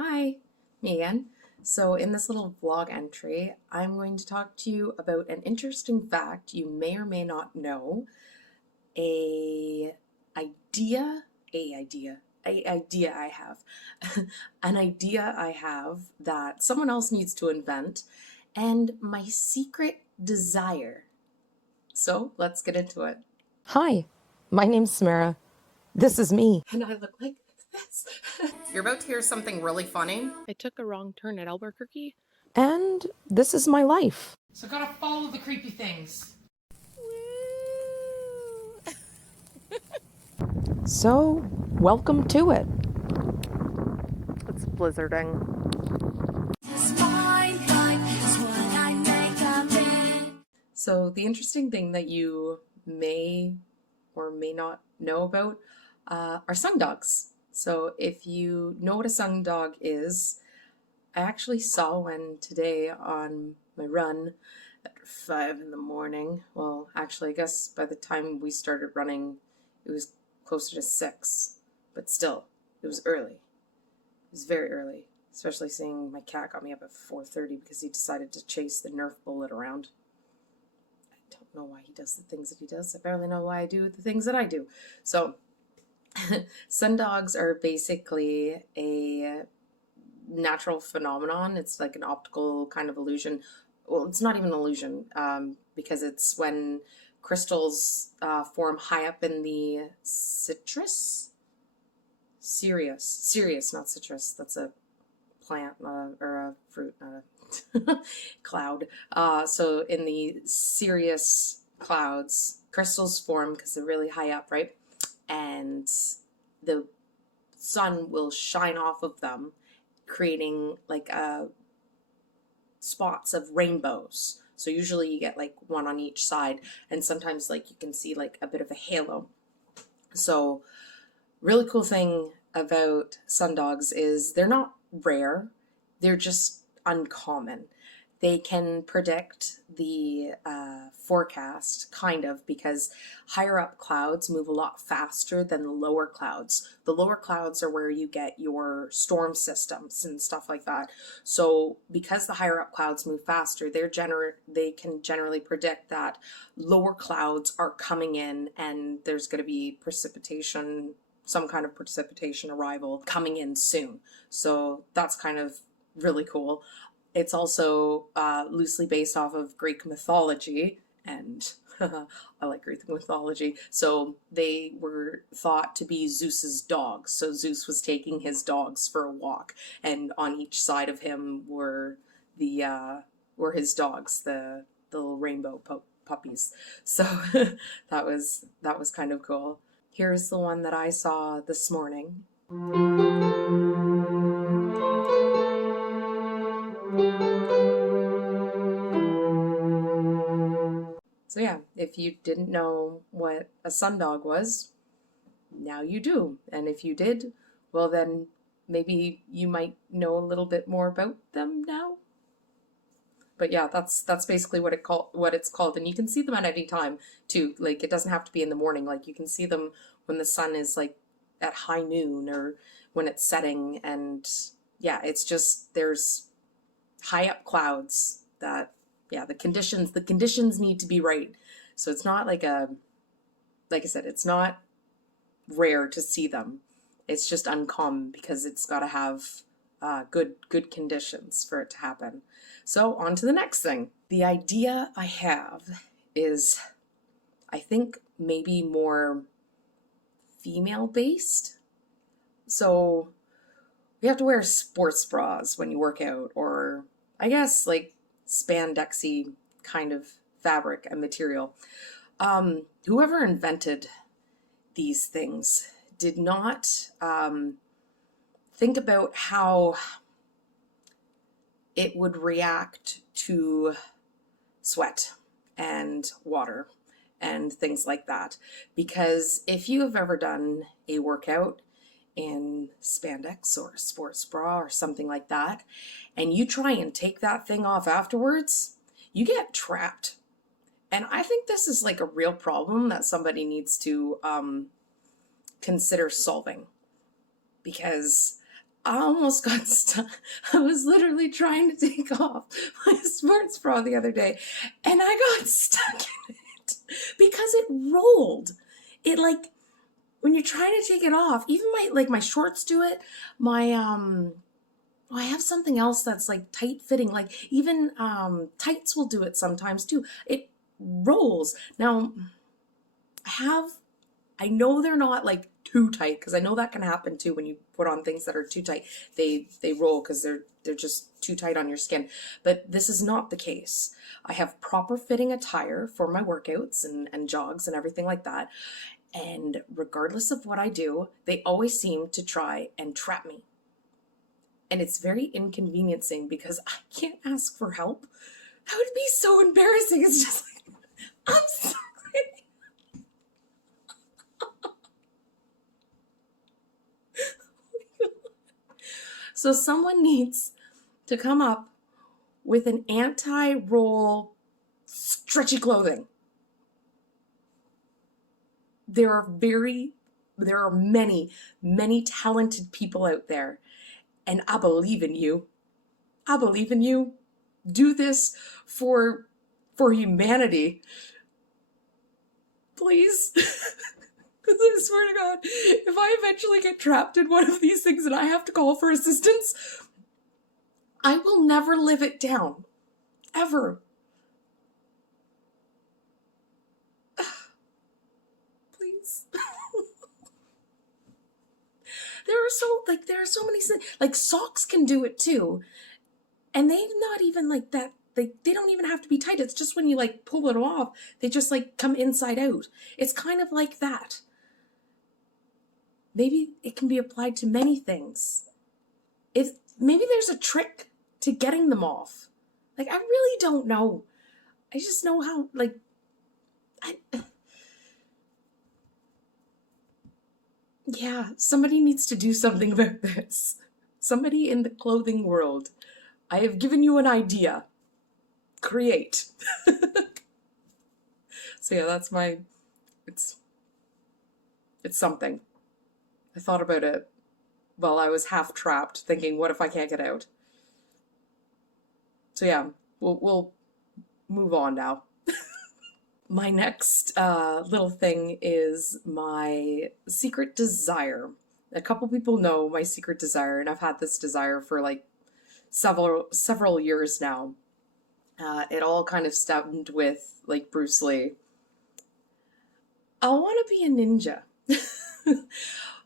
Hi, me again. So in this little vlog entry, I'm going to talk to you about an interesting fact you may or may not know. A idea, a idea, a idea I have. An idea I have that someone else needs to invent, and my secret desire. So let's get into it. Hi, my name's Samara. This is me. And I look like this. You're about to hear something really funny. I took a wrong turn at Albuquerque. And this is my life. So gotta follow the creepy things. So, welcome to it. It's blizzarding. So the interesting thing that you may or may not know about are sundogs. So if you know what a sundog is, I actually saw one today on my run at 5 in the morning. Well, actually, I guess by the time we started running, it was closer to 6, but still, it was early. It was very early, especially seeing my cat got me up at 4:30 because he decided to chase the Nerf bullet around. I don't know why he does the things that he does. I barely know why I do the things that I do. So, sundogs are basically a natural phenomenon. It's like an optical kind of illusion. Well, it's not even an illusion because it's when crystals form high up in the Sirius, not citrus. That's a plant or a fruit, not a cloud. So in the Sirius clouds, crystals form because they're really high up, right? And the sun will shine off of them, creating like spots of rainbows. So usually you get like one on each side, and sometimes like you can see like a bit of a halo. So really cool thing about sundogs is they're not rare, they're just uncommon. They can predict the forecast, kind of, because higher up clouds move a lot faster than the lower clouds. The lower clouds are where you get your storm systems and stuff like that. So because the higher up clouds move faster, they can generally predict that lower clouds are coming in and there's going to be precipitation, some kind of precipitation arrival coming in soon. So that's kind of really cool. It's also loosely based off of Greek mythology, and I like Greek mythology. So they were thought to be Zeus's dogs. So Zeus was taking his dogs for a walk, and on each side of him were his dogs, the little rainbow puppies. So that was kind of cool. Here's the one that I saw this morning. So yeah, if you didn't know what a sundog was, now you do. And if you did, well then maybe you might know a little bit more about them now. But yeah, that's basically what it's called, and you can see them at any time too. Like it doesn't have to be in the morning. Like you can see them when the sun is like at high noon or when it's setting, and yeah, it's just there's high up clouds that the conditions need to be right. So it's not like I said, it's not rare to see them. It's just uncommon because it's got to have good conditions for it to happen. So on to the next thing. The idea I have is, I think, maybe more female based. So you have to wear sports bras when you work out, or I guess like spandexy kind of fabric and material. Whoever invented these things did not think about how it would react to sweat and water and things like that. Because if you have ever done a workout in spandex or a sports bra or something like that, and you try and take that thing off afterwards, you get trapped. And I think this is like a real problem that somebody needs to consider solving, because I almost got stuck. I was literally trying to take off my sports bra the other day, and I got stuck in it because it rolled. It like when you're trying to take it off, even my shorts do it. My I have something else that's like tight fitting. Like even tights will do it sometimes too. It rolls. Now I know they're not like too tight, because I know that can happen too when you put on things that are too tight. They roll because they're just too tight on your skin. But this is not the case. I have proper fitting attire for my workouts and jogs and everything like that. And regardless of what I do, they always seem to try and trap me. And it's very inconveniencing because I can't ask for help. That would be so embarrassing. It's just like, I'm sorry. So someone needs to come up with an anti-roll stretchy clothing. There are many, many talented people out there, and I believe in you. I believe in you. Do this for humanity. Please. Because I swear to God, if I eventually get trapped in one of these things and I have to call for assistance, I will never live it down. Ever. Please. There are so many things. Like socks can do it too. And they're not even like that. They don't even have to be tight. It's just when you like pull it off, they just like come inside out. It's kind of like that. Maybe it can be applied to many things. Maybe there's a trick to getting them off. Like, I really don't know. I just know how, like, yeah, somebody needs to do something about this. Somebody in the clothing world. I have given you an idea. Create. So yeah, that's it's something. I thought about it while I was half trapped, thinking, what if I can't get out? So yeah, we'll move on now. My next little thing is my secret desire. A couple people know my secret desire, and I've had this desire for like several years now. It all kind of stemmed with like Bruce Lee. I want to be a ninja.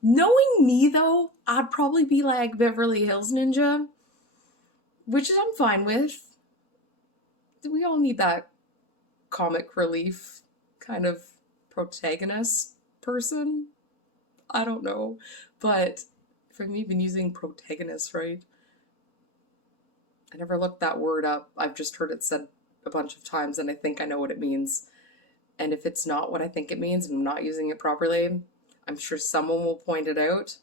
Knowing me though, I'd probably be like Beverly Hills Ninja, which I'm fine with. We all need that comic relief kind of protagonist person. I don't know, but if I'm even using protagonist right, I never looked that word up. I've just heard it said a bunch of times and I think I know what it means. And if it's not what I think it means and I'm not using it properly, I'm sure someone will point it out,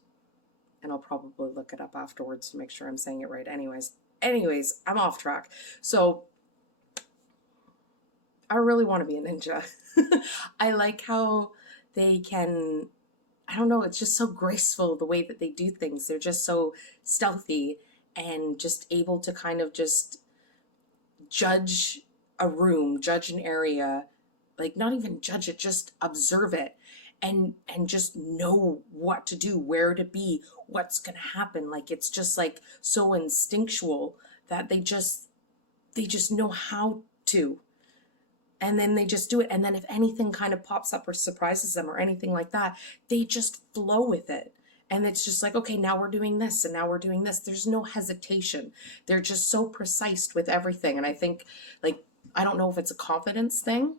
and I'll probably look it up afterwards to make sure I'm saying it right. Anyways, I'm off track. So I really want to be a ninja. I like how they can, I don't know, it's just so graceful the way that they do things. They're just so stealthy and just able to kind of just judge a room, judge an area, like not even judge it, just observe it. And just know what to do, where to be, what's gonna happen. Like it's just like so instinctual that they just know how to. And then they just do it. And then if anything kind of pops up or surprises them or anything like that, they just flow with it. And it's just like, okay, now we're doing this and now we're doing this. There's no hesitation. They're just so precise with everything. And I think, like, I don't know if it's a confidence thing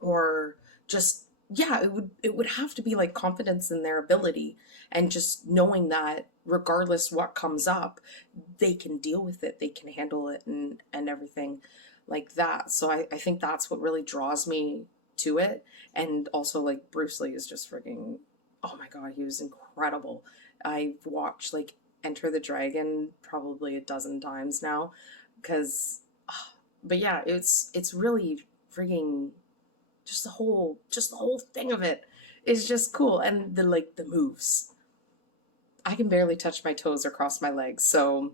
or just, yeah, it would have to be like confidence in their ability and just knowing that regardless what comes up, they can deal with it, they can handle it and everything like that. So I think that's what really draws me to it. And also like Bruce Lee is just freaking, oh my God, he was incredible. I've watched like Enter the Dragon probably a dozen times now because, but yeah, it's really freaking just the whole thing of it is just cool. And the moves. I can barely touch my toes or cross my legs, so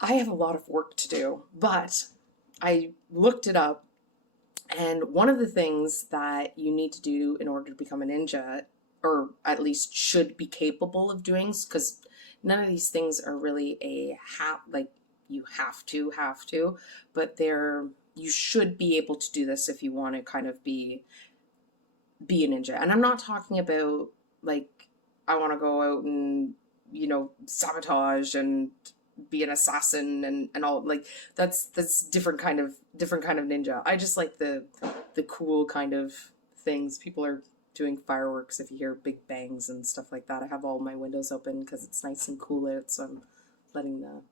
I have a lot of work to do. But I looked it up, and one of the things that you need to do in order to become a ninja, or at least should be capable of doing, because none of these things are really like you have to, but you should be able to do this if you want to kind of be a ninja. And I'm not talking about like I want to go out and sabotage and be an assassin and all, like that's different kind of ninja. I just like the cool kind of things. People are doing fireworks if you hear big bangs and stuff like that. I have all my windows open because it's nice and cool out, so I'm letting the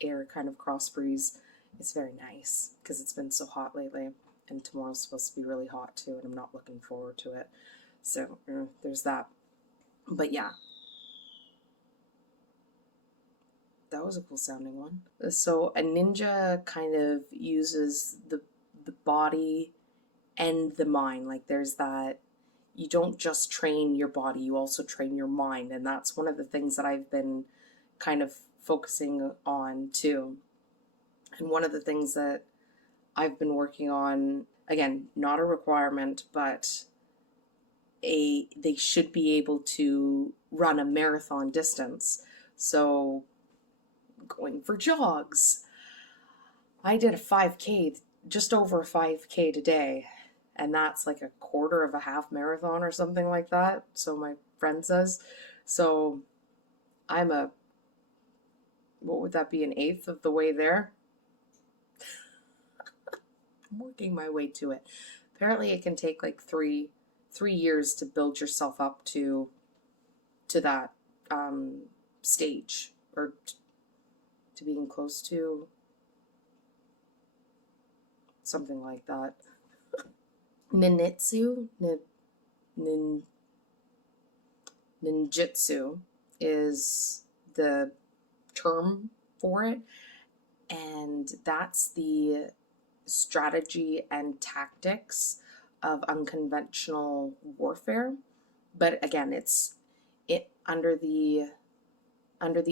air kind of cross breeze. It's very nice because it's been so hot lately, and tomorrow's supposed to be really hot too, and I'm not looking forward to it. So there's that. But yeah, that was a cool sounding one. So a ninja kind of uses the body and the mind. Like there's that, you don't just train your body, you also train your mind. And that's one of the things that I've been kind of focusing on too. And one of the things that I've been working on, again, not a requirement, but they should be able to run a marathon distance. So going for jogs. I did a 5K, just over a 5K today, and that's like a quarter of a half marathon or something like that, so my friend says. So I'm what would that be, an eighth of the way there? I'm working my way to it. Apparently it can take like three years to build yourself up to that stage, or to being close to something like that. Ninjitsu is the term for it, and that's the strategy and tactics of unconventional warfare. But again, it's under the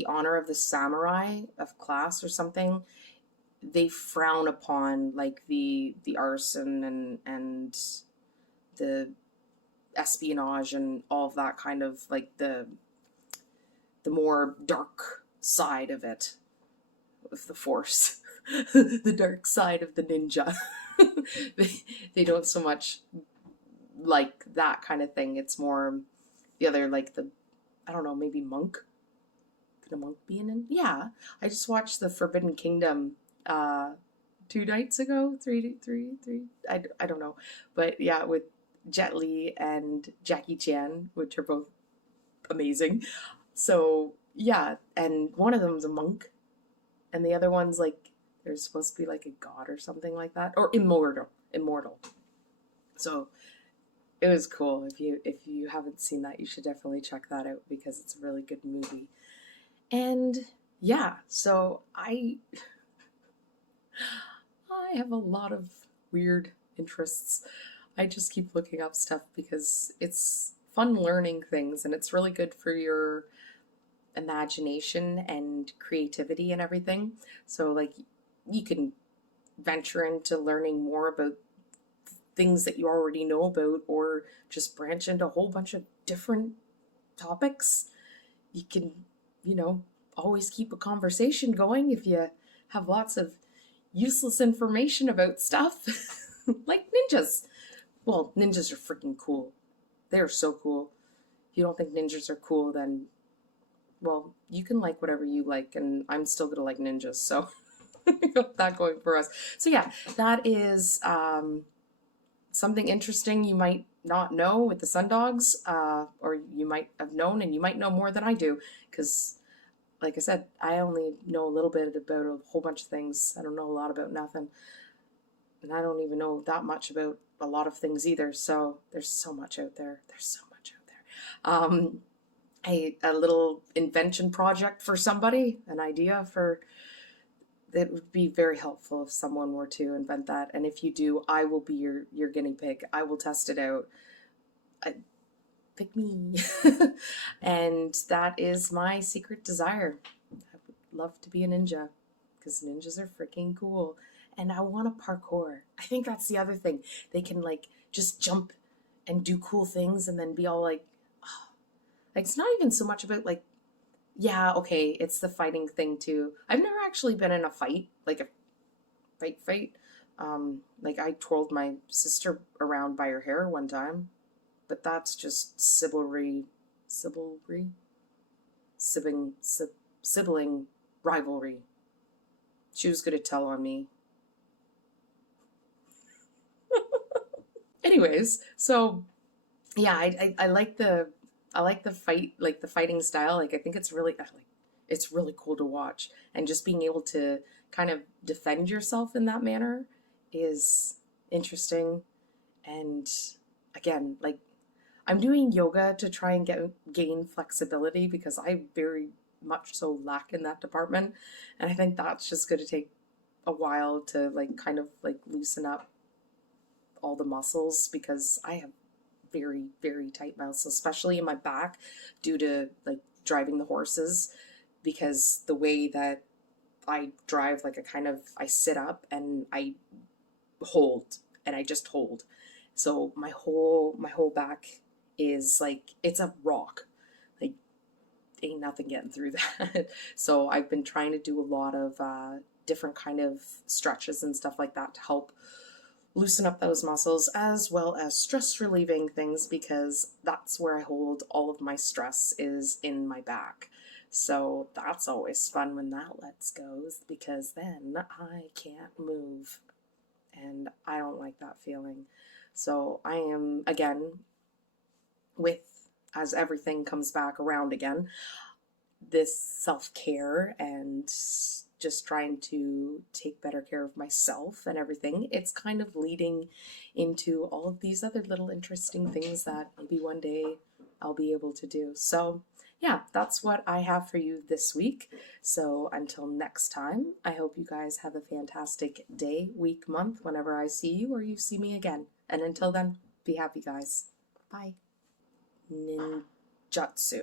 honor of the samurai of class or something. They frown upon like the arson and the espionage and all of that kind of, like the more dark side of it, of the force. The dark side of the ninja. they don't so much like that kind of thing. It's more the other, like I don't know, maybe monk. Could a monk be in it? Yeah. I just watched the Forbidden Kingdom 2 nights ago, three. I don't know, but yeah, with Jet Li and Jackie Chan, which are both amazing. So yeah, and one of them's a monk, and the other one's like, they're supposed to be like a god or something like that, or immortal. So it was cool. If you haven't seen that, you should definitely check that out because it's a really good movie. And yeah, so I have a lot of weird interests. I just keep looking up stuff because it's fun learning things, and it's really good for your imagination and creativity and everything. So like you can venture into learning more about things that you already know about, or just branch into a whole bunch of different topics. You can, always keep a conversation going if you have lots of useless information about stuff. Like ninjas. Well, ninjas are freaking cool. They're so cool. If you don't think ninjas are cool, then, well, you can like whatever you like, and I'm still gonna like ninjas, so we got that going for us. So yeah, that is something interesting you might not know with the sundogs, or you might have known, and you might know more than I do, because like I said, I only know a little bit about a whole bunch of things. I don't know a lot about nothing, and I don't even know that much about a lot of things either. So there's so much out there. A little invention project for somebody, an idea for that would be very helpful if someone were to invent that. And if you do, I will be your guinea pig. I will test it out. pick me. And that is my secret desire. I would love to be a ninja because ninjas are freaking cool. And I want to parkour. I think that's the other thing. They can like just jump and do cool things and then be all like, oh. Like it's not even so much about like, yeah, okay, it's the fighting thing too. I've never actually been in a fight, like a fight. Like I twirled my sister around by her hair one time, but that's just sibling rivalry. She was gonna tell on me. Anyways, so yeah, I like the fight, like the fighting style. Like I think it's really it's really cool to watch, and just being able to kind of defend yourself in that manner is interesting. And again, like I'm doing yoga to try and gain flexibility because I very much so lack in that department, and I think that's just going to take a while to like kind of like loosen up all the muscles because I have very, very tight muscles, especially in my back due to like driving the horses, because the way that I drive, like I sit up and I hold and I just hold. So my whole back is like it's a rock. Like ain't nothing getting through that. So I've been trying to do a lot of different kind of stretches and stuff like that to help loosen up those muscles, as well as stress relieving things, because that's where I hold all of my stress is in my back. So that's always fun when that lets go, because then I can't move and I don't like that feeling. So I am, again, with as everything comes back around again, this self-care and just trying to take better care of myself and everything, it's kind of leading into all of these other little interesting things that maybe one day I'll be able to do. So yeah, that's what I have for you this week. So until next time, I hope you guys have a fantastic day, week, month, whenever I see you or you see me again. And until then, be happy, guys. Bye. Ninjutsu.